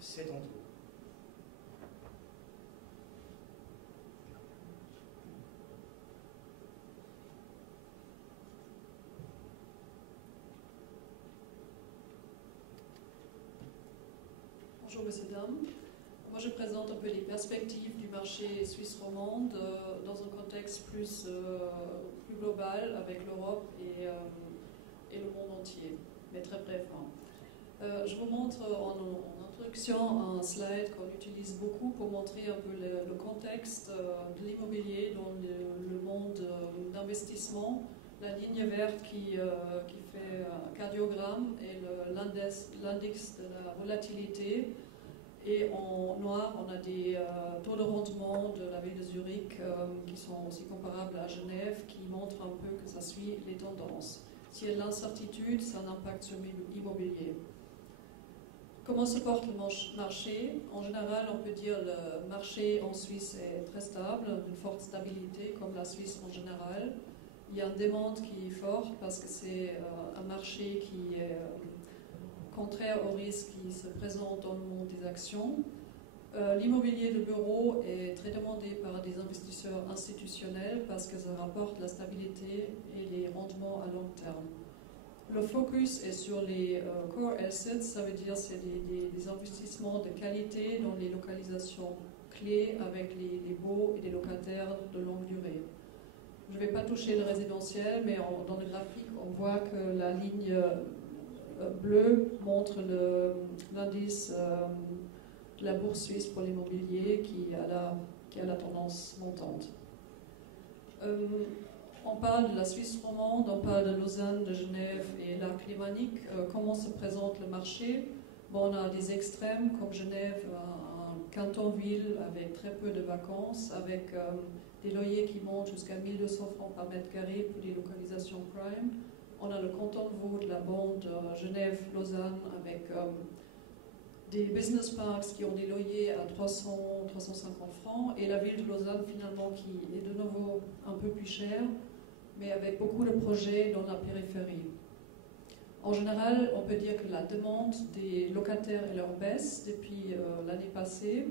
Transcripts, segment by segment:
c'est ton tour. Bonjour messieurs, dames. Moi je présente un peu les perspectives du marché suisse romande dans un contexte plus global avec l'Europe et le monde entier, mais très brièvement. Je vous montre en introduction un slide qu'on utilise beaucoup pour montrer un peu le contexte de l'immobilier dans le monde d'investissement. La ligne verte qui fait un cardiogramme et l'index de la volatilité. Et en noir, on a des taux de rendement de la ville de Zurich qui sont aussi comparables à Genève, qui montrent un peu que ça suit les tendances. S'il y a de l'incertitude, ça a un impact sur l'immobilier. Comment se porte le marché? En général, on peut dire que le marché en Suisse est très stable, une forte stabilité, comme la Suisse en général. Il y a une demande qui est forte parce que c'est un marché qui est contraire aux risques qui se présentent dans le monde des actions. L'immobilier de bureau est très demandé par des investisseurs institutionnels parce que ça rapporte la stabilité et les rendements à long terme. Le focus est sur les core assets, ça veut dire c'est des investissements de qualité dans les localisations clés avec les baux et les locataires de longue durée. Je ne vais pas toucher le résidentiel, mais dans le graphique, on voit que la ligne bleue montre l'indice de la bourse suisse pour l'immobilier qui a la tendance montante. On parle de la Suisse romande, on parle de Lausanne, de Genève et l'arc lémanique. Comment se présente le marché? Bon, on a des extrêmes comme Genève, un canton-ville avec très peu de vacances, avec des loyers qui montent jusqu'à 1200 francs par mètre carré pour des localisations prime. On a le canton de Vaud, la bande Genève-Lausanne avec des business parks qui ont des loyers à 300-350 francs et la ville de Lausanne finalement qui est de nouveau un peu plus chère, mais avec beaucoup de projets dans la périphérie. En général, on peut dire que la demande des locataires est leur baisse depuis l'année passée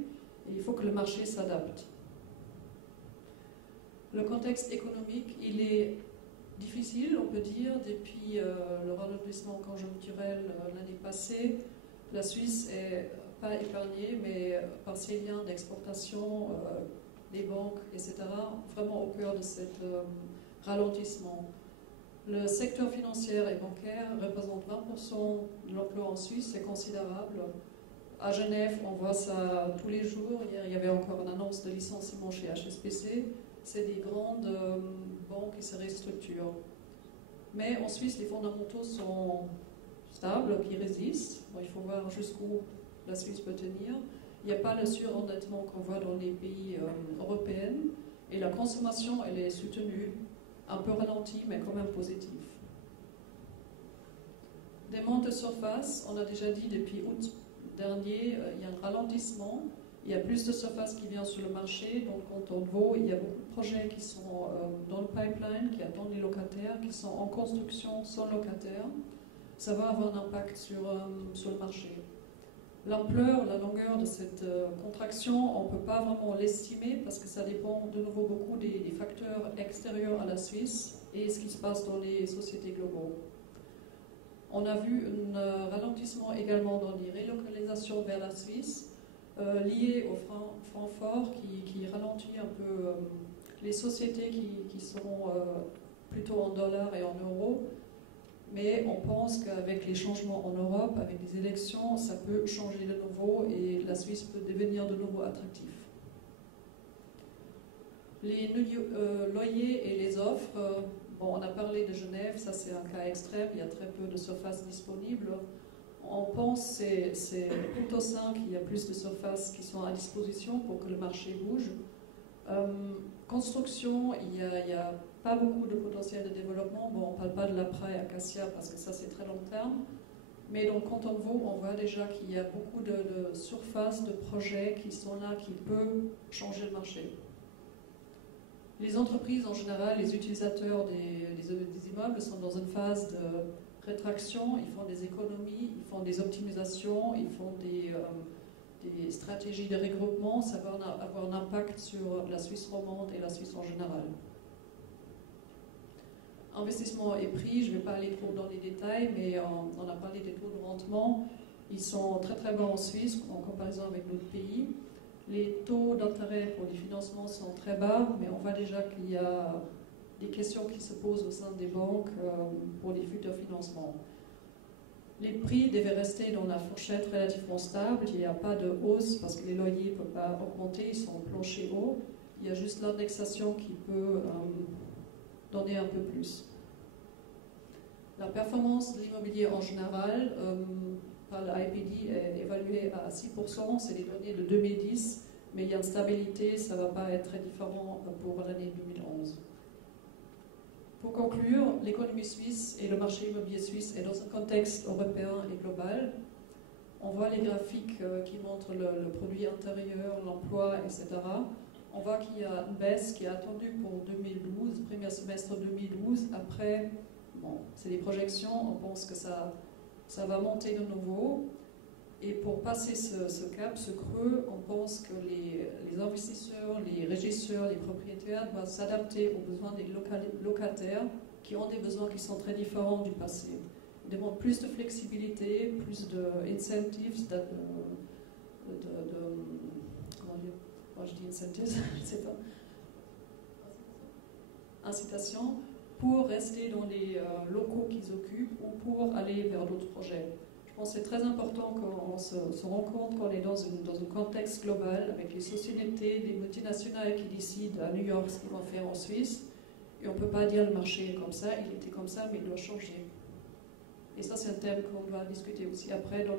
et il faut que le marché s'adapte. Le contexte économique, il est difficile, on peut dire, depuis le ralentissement conjoncturel l'année passée. La Suisse n'est pas épargnée, mais par ses liens d'exportation, des banques, etc., vraiment au cœur de ce ralentissement. Le secteur financier et bancaire représente 20% de l'emploi en Suisse, c'est considérable. À Genève, on voit ça tous les jours. Hier, il y avait encore une annonce de licenciement chez HSBC. C'est des grandes banques qui se restructurent. Mais en Suisse, les fondamentaux sont stables, qui résistent. Bon, il faut voir jusqu'où la Suisse peut tenir. Il n'y a pas le surendettement qu'on voit dans les pays européens. Et la consommation, elle est soutenue, un peu ralentie, mais quand même positive. Demande de surface, on a déjà dit depuis août dernier, il y a un ralentissement. Il y a plus de surface qui vient sur le marché, donc quand on vaut, il y a beaucoup de projets qui sont dans le pipeline, qui attendent les locataires, qui sont en construction sans locataires. Ça va avoir un impact sur le marché. L'ampleur, la longueur de cette contraction, on ne peut pas vraiment l'estimer parce que ça dépend de nouveau beaucoup des facteurs extérieurs à la Suisse et ce qui se passe dans les sociétés globales. On a vu un ralentissement également dans les relocalisations vers la Suisse, lié au franc fort qui ralentit un peu les sociétés qui sont plutôt en dollars et en euros. Mais on pense qu'avec les changements en Europe, avec les élections, ça peut changer de nouveau et la Suisse peut devenir de nouveau attractive. Les loyers et les offres, bon, on a parlé de Genève, ça c'est un cas extrême, il y a très peu de surface disponible. On pense que c'est plutôt sain qu'il y a plus de surfaces qui sont à disposition pour que le marché bouge. Construction, il y a pas beaucoup de potentiel de développement. Bon, on ne parle pas de l'après Acacia parce que ça c'est très long terme. Mais dans le canton de Vaud, on voit déjà qu'il y a beaucoup de surfaces, de projets qui sont là, qui peuvent changer le marché. Les entreprises en général, les utilisateurs des immeubles sont dans une phase de rétraction, ils font des économies, ils font des optimisations, ils font des stratégies de regroupement, ça va avoir un impact sur la Suisse romande et la Suisse en général. Investissement et prix, je ne vais pas aller trop dans les détails, mais on a parlé des taux de rendement. Ils sont très très bas en Suisse en comparaison avec d'autres pays. Les taux d'intérêt pour les financements sont très bas, mais on voit déjà qu'il y a des questions qui se posent au sein des banques pour les futurs financements. Les prix devaient rester dans la fourchette relativement stable. Il n'y a pas de hausse parce que les loyers ne peuvent pas augmenter, ils sont planchers haut. Il y a juste l'indexation qui peut donner un peu plus. La performance de l'immobilier en général, par l'IPD, est évaluée à 6%, c'est les données de 2010, mais il y a une stabilité, ça ne va pas être très différent pour l'année 2011. Pour conclure, l'économie suisse et le marché immobilier suisse est dans un contexte européen et global. On voit les graphiques qui montrent le produit intérieur, l'emploi, etc. On voit qu'il y a une baisse qui est attendue pour 2012, premier semestre 2012. Après, bon, c'est des projections, on pense que ça va monter de nouveau. Et pour passer ce cap, ce creux, on pense que les investisseurs, les régisseurs, les propriétaires doivent s'adapter aux besoins des locataires qui ont des besoins qui sont très différents du passé. Ils demandent plus de flexibilité, plus d'incentives, comment dire, moi je dis incentives, je ne sais pas, incitation pour rester dans les locaux qu'ils occupent ou pour aller vers d'autres projets. Je pense que c'est très important qu'on se rende compte qu'on est dans un contexte global avec les sociétés, des multinationales qui décident à New York ce qu'ils vont faire en Suisse. Et on ne peut pas dire le marché est comme ça, il était comme ça, mais il doit changer. Et ça, c'est un thème qu'on va discuter aussi après dans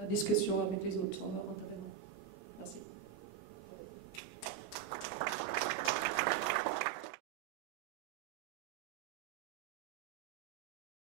la discussion avec les autres intervenants.